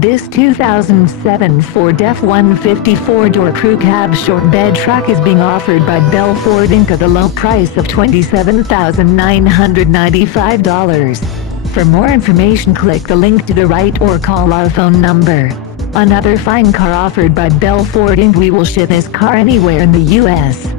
This 2007 Ford F-150 four-door crew cab short bed truck is being offered by Bell Ford Inc. at a low price of $27,995. For more information, click the link to the right or call our phone number. Another fine car offered by Bell Ford Inc. We will ship this car anywhere in the U.S.